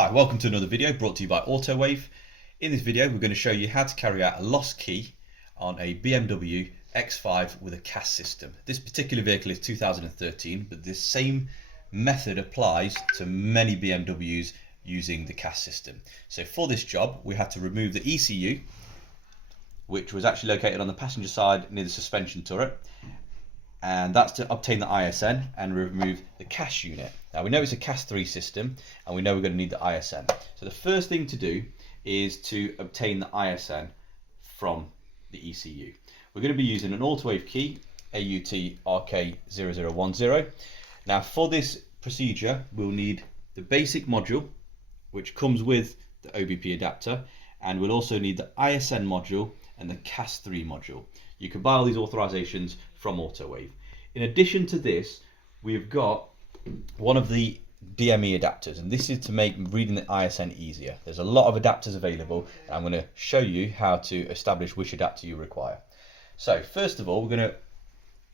Hi, welcome to another video brought to you by Autowave. In this video we're going to show you how to carry out a lost key on a BMW X5 with a CAS system. This particular vehicle is 2013, but this same method applies to many BMWs using the CAS system. So for this job we had to remove the ECU, which was actually located on the passenger side near the suspension turret, and that's to obtain the ISN and remove the CAS unit. Now we know it's a CAS 3 system and we know we're going to need the ISN. So the first thing to do is to obtain the ISN from the ECU. We're going to be using an Autowave key, AUT RK0010. Now for this procedure we'll need the basic module, which comes with the OBP adapter, and we'll also need the ISN module and the CAS 3 module. You can buy all these authorizations from Autowave. In addition to this, we've got one of the DME adapters, and this is to make reading the ISN easier. There's a lot of adapters available, and I'm going to show you how to establish which adapter you require. So first of all, we're going to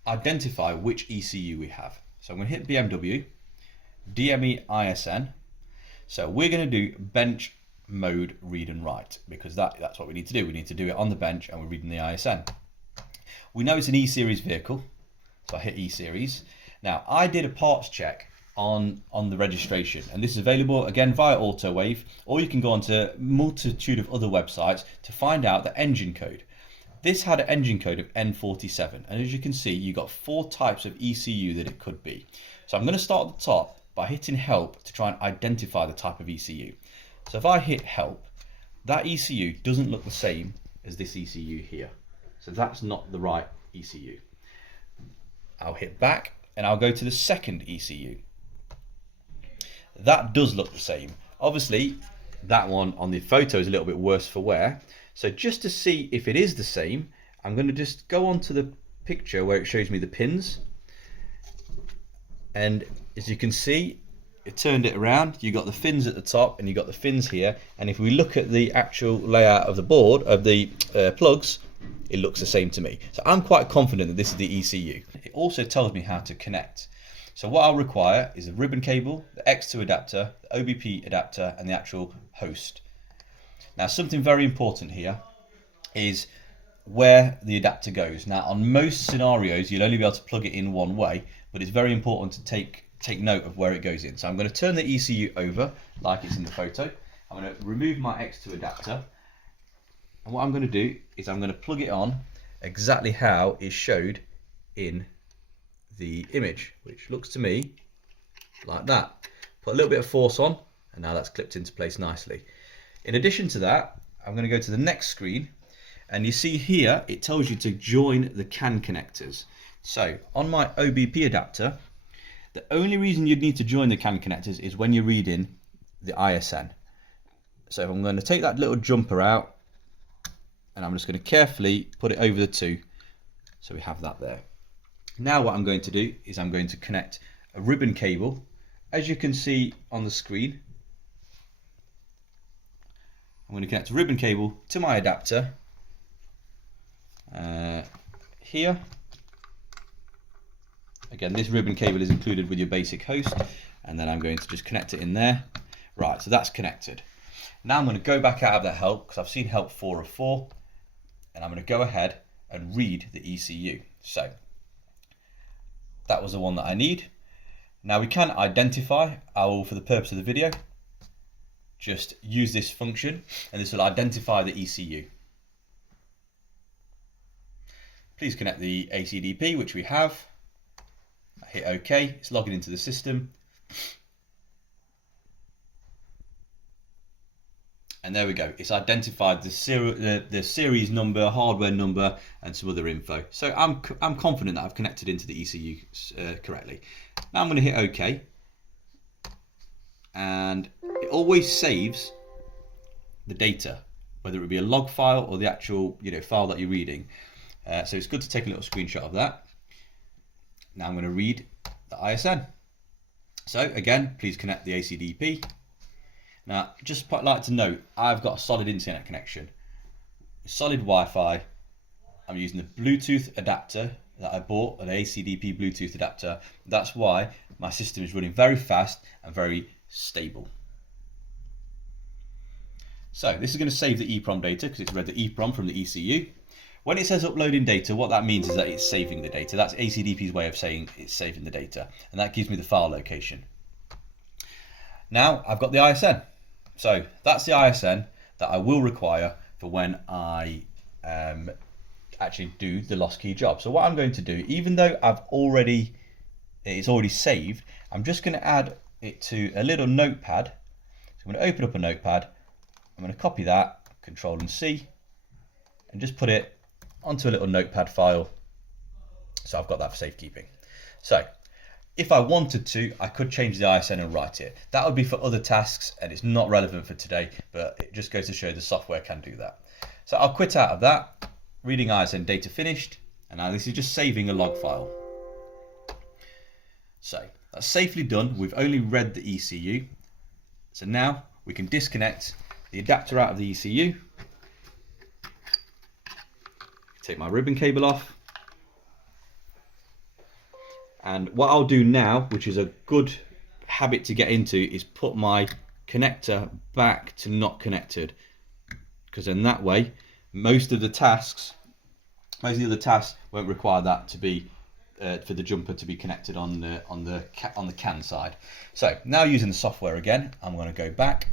identify which ECU we have. So I'm going to hit BMW, DME ISN. So we're going to do bench mode read and write, because that's what we need to do. We need to do it on the bench and we're reading the ISN. We know it's an E-Series vehicle, so I hit E-Series. Now I did a parts check on the registration, and this is available again via Autowave, or you can go onto a multitude of other websites to find out the engine code. This had an engine code of N47, and as you can see you got 4 types of ECU that it could be. So I'm going to start at the top by hitting help to try and identify the type of ECU. So if I hit help, that ECU doesn't look the same as this ECU here. So that's not the right ECU. I'll hit back and I'll go to the second ECU. That does look the same. Obviously that one on the photo is a little bit worse for wear. So just to see if it is the same, I'm going to just go on to the picture where it shows me the pins. And as you can see, it turned it around. You got the fins at the top and you got the fins here. And if we look at the actual layout of the board, of the plugs, it looks the same to me. So I'm quite confident that this is the ECU. It also tells me how to connect. So what I'll require is a ribbon cable, the X2 adapter, the OBP adapter, and the actual host. Now something very important here is where the adapter goes. Now on most scenarios you'll only be able to plug it in one way, but it's very important to take note of where it goes in. So I'm going to turn the ECU over like it's in the photo. I'm going to remove my X2 adapter, and what I'm going to do is I'm going to plug it on exactly how is showed in the image, which looks to me like that. Put a little bit of force on, and now that's clipped into place nicely. In addition to that, I'm going to go to the next screen, and you see here it tells you to join the CAN connectors. So on my OBP adapter, the only reason you'd need to join the CAN connectors is when you're reading the ISN. So I'm going to take that little jumper out, and I'm just going to carefully put it over the 2, so we have that there. Now what I'm going to do is I'm going to connect a ribbon cable, as you can see on the screen. I'm going to connect a ribbon cable to my adapter here. Again, this ribbon cable is included with your basic host, and then I'm going to just connect it in there. Right, so that's connected. Now I'm going to go back out of that help, because I've seen help 4 of 4, and I'm going to go ahead and read the ECU. So that was the one that I need. Now we can identify. I will, for the purpose of the video, just use this function, and this will identify the ECU. Please connect the ACDP, which we have. I hit OK, it's logging into the system. And there we go, it's identified the series number, hardware number, and some other info. So I'm confident that I've connected into the ECU correctly. Now I'm going to hit OK. And it always saves the data, whether it be a log file or the actual file that you're reading. So it's good to take a little screenshot of that. Now I'm going to read the ISN. So again, please connect the ACDP. Now, just like to note, I've got a solid internet connection, solid Wi-Fi. I'm using the Bluetooth adapter that I bought, an ACDP Bluetooth adapter. That's why my system is running very fast and very stable. So this is going to save the EEPROM data because it's read the EEPROM from the ECU. When it says uploading data, what that means is that it's saving the data. That's ACDP's way of saying it's saving the data, and that gives me the file location. Now I've got the ISN. So that's the ISN that I will require for when I actually do the lost key job. So what I'm going to do, even though it's already saved, I'm just going to add it to a little notepad. So I'm going to open up a notepad. I'm going to copy that, Control and C, and just put it onto a little notepad file. So I've got that for safekeeping. So if I wanted to, I could change the ISN and write it. That would be for other tasks, and it's not relevant for today, but it just goes to show the software can do that. So I'll quit out of that, reading ISN data finished, and now this is just saving a log file. So that's safely done. We've only read the ECU. So now we can disconnect the adapter out of the ECU. Take my ribbon cable off. And what I'll do now, which is a good habit to get into, is put my connector back to not connected. Because in that way, most of the other tasks won't require that to be for the jumper to be connected on the CAN side. So now using the software again, I'm going to go back.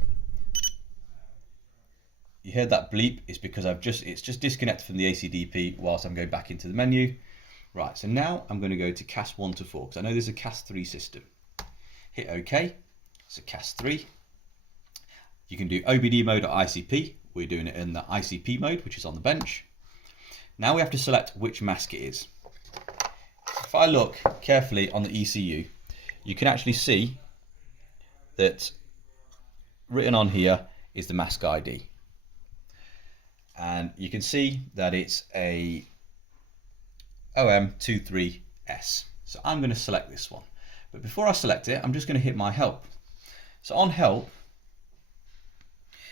You heard that bleep, it's because it's just disconnected from the ACDP whilst I'm going back into the menu. Right, so now I'm going to go to CAS 1 to 4 because I know there's a CAS 3 system. Hit OK. It's a CAS 3. You can do OBD mode or ICP. We're doing it in the ICP mode, which is on the bench. Now we have to select which mask it is. If I look carefully on the ECU, you can actually see that written on here is the mask ID. And you can see that it's a OM23S. So I'm going to select this one. But before I select it, I'm just going to hit my help. So on help,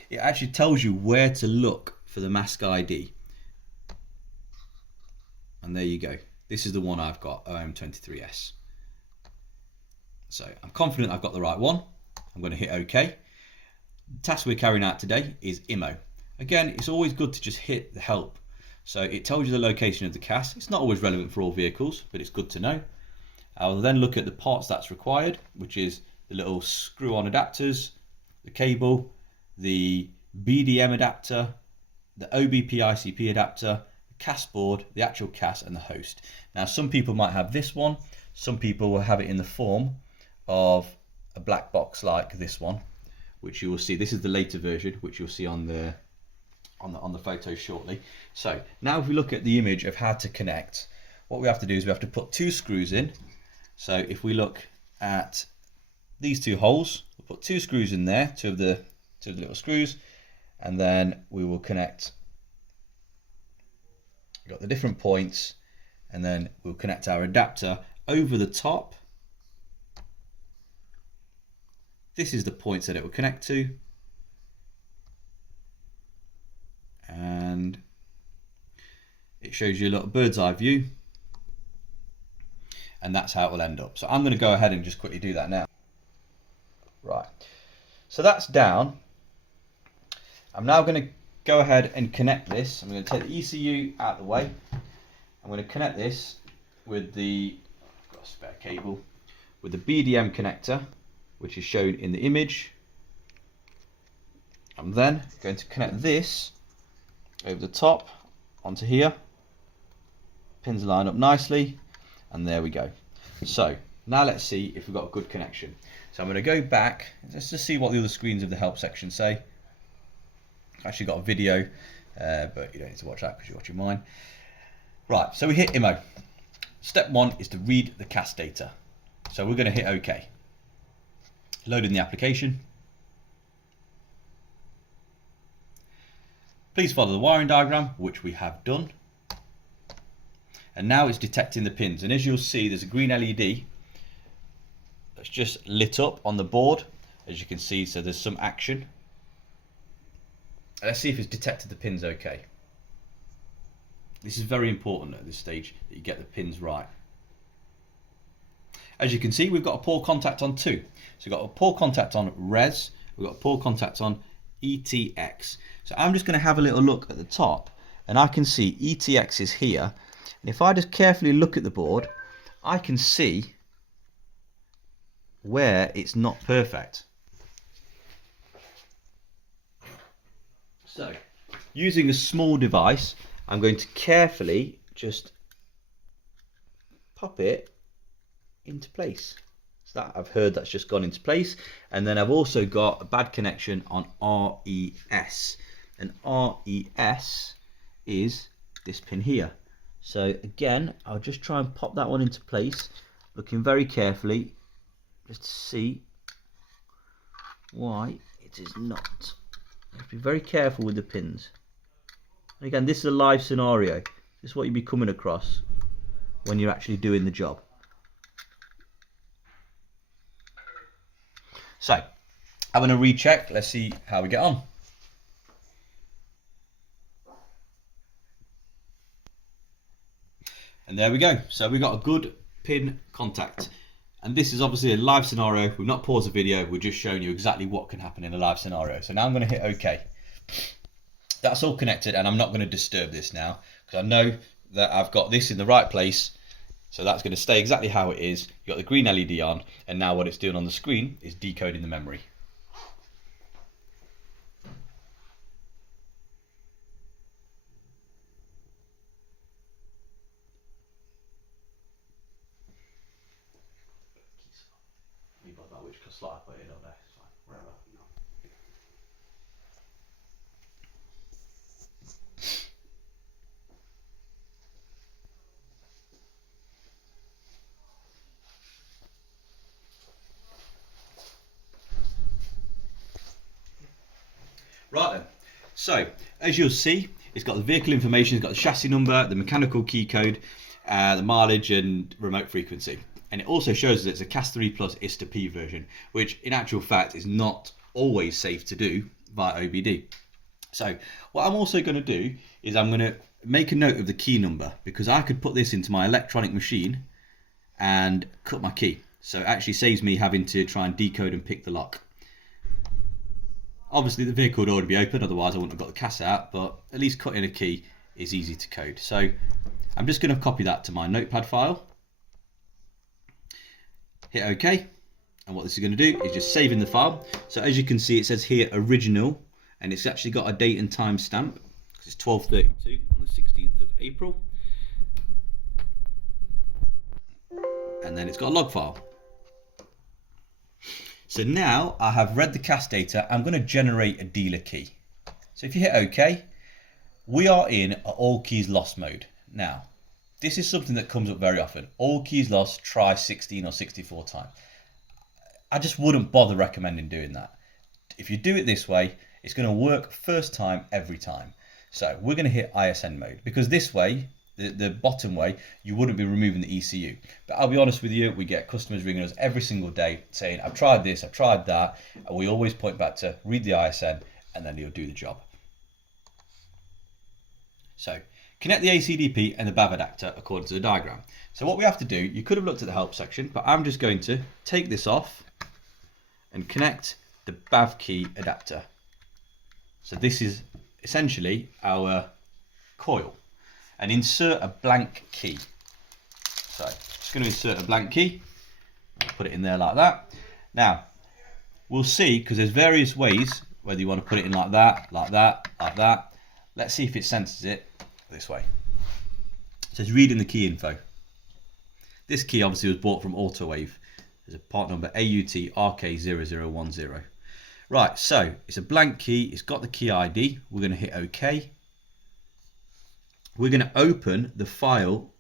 it actually tells you where to look for the mask ID. And there you go. This is the one I've got, OM23S. So I'm confident I've got the right one. I'm going to hit OK. The task we're carrying out today is IMO. Again, it's always good to just hit the help. So it tells you the location of the CAS. It's not always relevant for all vehicles, but it's good to know. I'll then look at the parts that's required, which is the little screw-on adapters, the cable, the BDM adapter, the OBP ICP adapter, the CAS board, the actual CAS, and the host. Now, some people might have this one. Some people will have it in the form of a black box like this one, which you will see. This is the later version, which you'll see on the photo shortly. So now if we look at the image of how to connect, what we have to do is we have to put 2 screws in. So if we look at these 2 holes, we'll put 2 screws in there, two of the little screws, and then we will connect. We've got the different points, and then we'll connect our adapter over the top. This is the points that it will connect to. And it shows you a little bird's eye view, and that's how it will end up. So I'm going to go ahead and just quickly do that now. Right, so that's down. I'm now going to go ahead and connect this. I'm going to take the ECU out of the way. I'm going to connect this with the, I've got a spare cable, with the BDM connector, which is shown in the image. I'm then going to connect this over the top onto here. Pins line up nicely, and there we go. So now let's see if we've got a good connection. So I'm going to go back just to see what the other screens of the help section say. I've actually got a video, but you don't need to watch that because you're watching mine. Right, so we hit IMO. Step 1 is to read the CAS data. So we're going to hit OK. Loading the application. Please follow the wiring diagram, which we have done. And now it's detecting the pins. And as you'll see, there's a green LED that's just lit up on the board, as you can see, so there's some action. Let's see if it's detected the pins okay. This is very important at this stage that you get the pins right. As you can see, we've got a poor contact on 2. So we've got a poor contact on res, we've got a poor contact on ETX. So I'm just going to have a little look at the top, and I can see ETX is here. And if I just carefully look at the board, I can see where it's not perfect. So, using a small device, I'm going to carefully just pop it into place. So that, I've heard that's just gone into place. And then I've also got a bad connection on RES. And RES is this pin here. So again, I'll just try and pop that one into place, looking very carefully, just to see why it is not. You have to be very careful with the pins. And again, this is a live scenario. This is what you'll be coming across when you're actually doing the job. So, I'm going to recheck. Let's see how we get on. And there we go. So we got a good pin contact. And this is obviously a live scenario. We've not paused the video. We're just showing you exactly what can happen in a live scenario. So now I'm going to hit OK. That's all connected, and I'm not going to disturb this now because I know that I've got this in the right place. So that's going to stay exactly how it is. You've got the green LED on, and now what it's doing on the screen is decoding the memory. Which slot I put in on there, it's fine, wherever. Right then, so as you'll see, it's got the vehicle information, it's got the chassis number, the mechanical key code, the mileage and remote frequency. And it also shows that it's a CAS 3 plus ISTAP version, which in actual fact is not always safe to do via OBD. So what I'm also going to do is I'm going to make a note of the key number, because I could put this into my electronic machine and cut my key. So it actually saves me having to try and decode and pick the lock. Obviously the vehicle would already be open, otherwise I wouldn't have got the CAS out, but at least cutting a key is easy to code. So I'm just going to copy that to my notepad file. Hit OK, and what this is going to do is just save in the file. So as you can see, it says here original, and it's actually got a date and time stamp because it's 12:32 on the 16th of April, and then it's got a log file. So now I have read the CAS data. I'm going to generate a dealer key. So if you hit OK, we are in all keys lost mode now. This is something that comes up very often. All keys lost, try 16 or 64 times. I just wouldn't bother recommending doing that. If you do it this way, it's going to work first time, every time. So we're going to hit ISN mode, because this way, the bottom way, you wouldn't be removing the ECU. But I'll be honest with you, we get customers ringing us every single day saying, I've tried this, I've tried that. And we always point back to read the ISN, and then you'll do the job. So connect the ACDP and the BAV adapter according to the diagram. So what we have to do, you could have looked at the help section, but I'm just going to take this off and connect the BAV key adapter. So this is essentially our coil, and insert a blank key. So just going to insert a blank key, put it in there like that. Now we'll see, because there's various ways, whether you want to put it in like that, like that, like that. Let's see if it senses it this way. It says reading the key info. This key obviously was bought from Autowave. There's a part number AUT RK0010. Right, so it's a blank key, it's got the key ID. We're going to hit OK. We're going to open the file,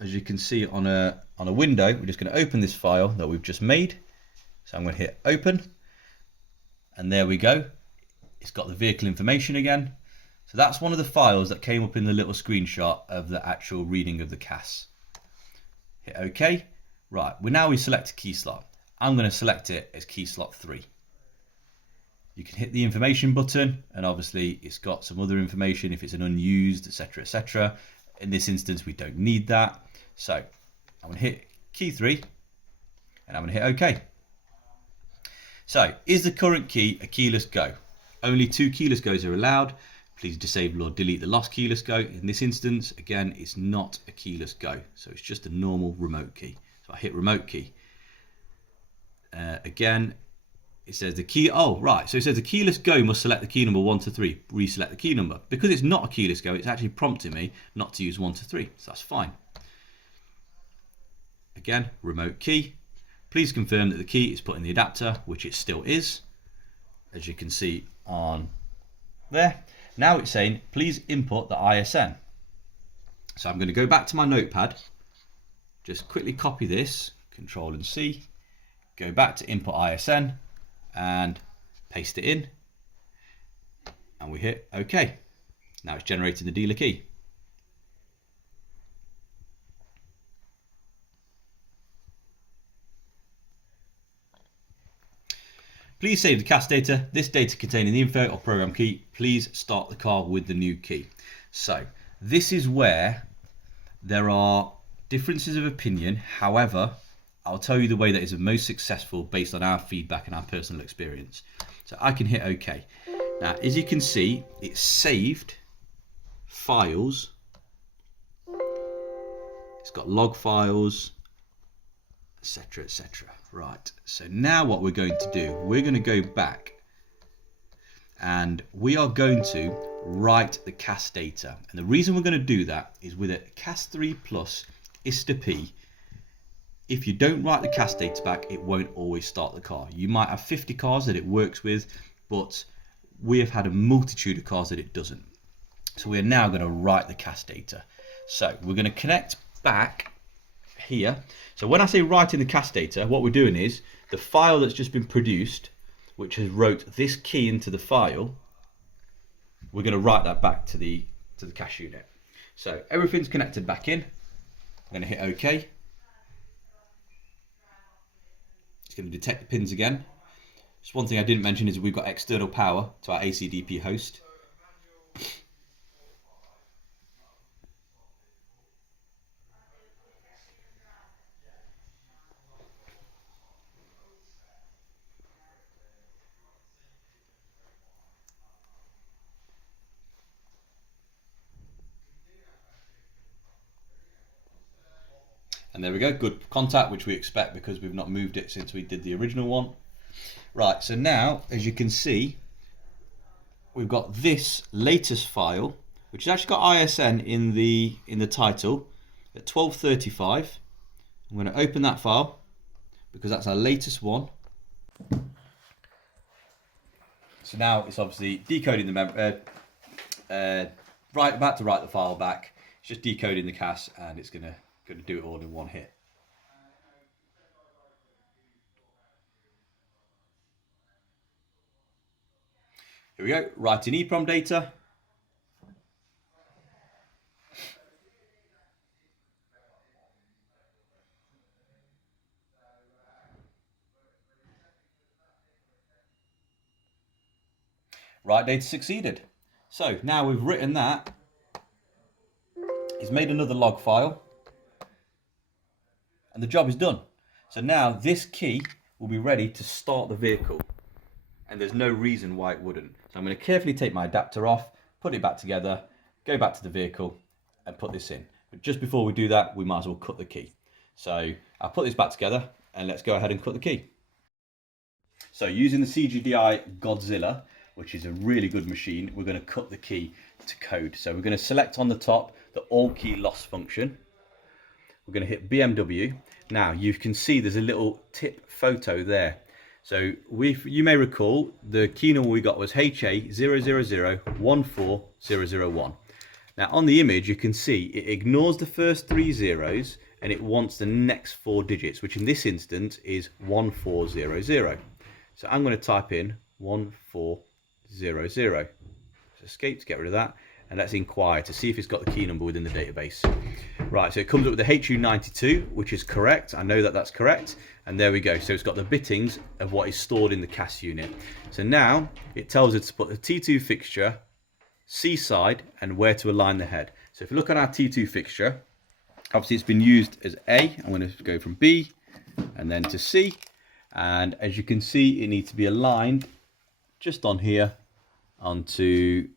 as you can see on a window. We're just going to open this file that we've just made. So I'm going to hit open, and there we go. It's got the vehicle information again. So that's one of the files that came up in the little screenshot of the actual reading of the CAS. Hit OK. Right, we select a key slot. I'm going to select it as key slot 3. You can hit the information button, and obviously it's got some other information if it's an unused, etc, etc. In this instance we don't need that. So I'm going to hit key 3, and I'm going to hit OK. So is the current key a keyless go? Only 2 keyless goes are allowed. Please disable or delete the lost keyless go. In this instance, again, it's not a keyless go, so it's just a normal remote key. So I hit remote key. Again, it says the key, oh right, so it says the keyless go must select the key number 1 to 3, reselect the key number. Because it's not a keyless go, it's actually prompting me not to use 1 to 3, so that's fine. Again, remote key. Please confirm that the key is put in the adapter, which it still is, as you can see on there. Now it's saying, please input the ISN. So I'm going to go back to my notepad, just quickly copy this, Control and C, go back to input ISN and paste it in, and we hit OK. Now it's generating the dealer key. Please save the CAS data. This data containing the info or program key. Please start the car with the new key. So this is where there are differences of opinion. However, I'll tell you the way that is the most successful based on our feedback and our personal experience. So I can hit OK. Now, as you can see, it's saved files. It's got log files, etc., etc. Right, so now what we're going to do, we're going to go back and we are going to write the CAS data. And the reason we're going to do that is with a CAS 3 Plus ISTAP, if you don't write the CAS data back, it won't always start the car. You might have 50 cars that it works with, but we have had a multitude of cars that it doesn't. So we're now going to write the CAS data. So we're going to connect back here. So when I say writing the CAS data, what we're doing is the file that's just been produced, which has wrote this key into the file, we're going to write that back to the CAS unit. So everything's connected back in. I'm going to hit OK. It's going to detect the pins again. Just one thing I didn't mention is we've got external power to our ACDP host. And there we go, good contact, which we expect because we've not moved it since we did the original one. Right, so now, as you can see, we've got this latest file, which has actually got ISN in the title at 1235. I'm going to open that file because that's our latest one. So now it's obviously decoding the about to write the file back. It's just decoding the CAS, and it's going to do it all in one hit. Here we go, writing EEPROM data. Write data succeeded. So now we've written that, it's made another log file, and the job is done. So now this key will be ready to start the vehicle, and there's no reason why it wouldn't. So I'm going to carefully take my adapter off, put it back together, go back to the vehicle and put this in. But just before we do that, we might as well cut the key. So I'll put this back together and let's go ahead and cut the key. So using the CGDI Godzilla, which is a really good machine, we're going to cut the key to code. So we're going to select on the top the all key loss function. We're going to hit BMW. Now you can see there's a little tip photo there. So you may recall the key number we got was HA00014001. Now on the image you can see it ignores the first 3 zeros and it wants the next 4 digits, which in this instance is 1400. So I'm going to type in 1400. Escape to get rid of that, and let's inquire to see if it's got the key number within the database. Right, so it comes up with the HU92, which is correct. I know that that's correct, and there we go. So it's got the bittings of what is stored in the CAS unit. So now it tells us to put the T2 fixture, C side, and where to align the head. So if you look on our T2 fixture, obviously it's been used as A. I'm going to go from B and then to C, and as you can see, it needs to be aligned just on here onto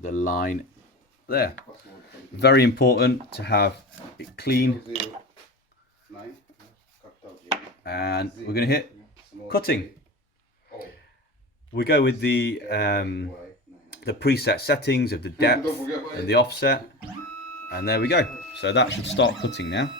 the line there. Very important to have it clean. And we're going to hit cutting. We go with the preset settings of the depth and the offset, and there we go. So that should start cutting now.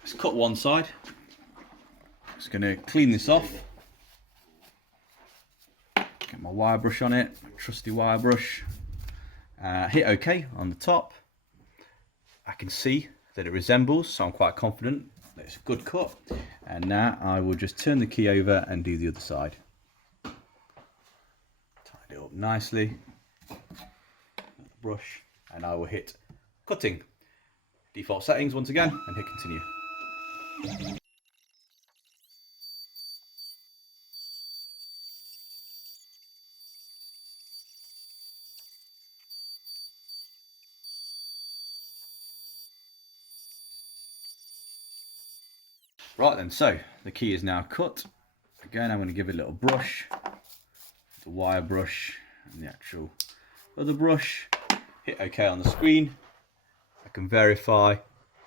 Let's cut one side. Just going to clean this off. Get my wire brush on it, trusty wire brush. Hit OK on the top. I can see that it resembles, so I'm quite confident that it's a good cut. And now I will just turn the key over and do the other side. Tidy it up nicely. Brush, and I will hit cutting. Default settings once again, and hit continue. Right then, so the key is now cut. Again, I'm going to give it a little brush, the wire brush and the actual other brush. Hit OK on the screen. I can verify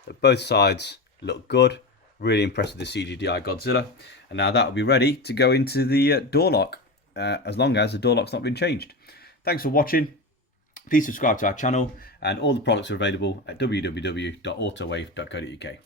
that both sides look good. Really impressed with the CGDI Godzilla. And now that will be ready to go into the door lock, as long as the door lock's not been changed. Thanks for watching. Please subscribe to our channel, and all the products are available at www.autowave.co.uk.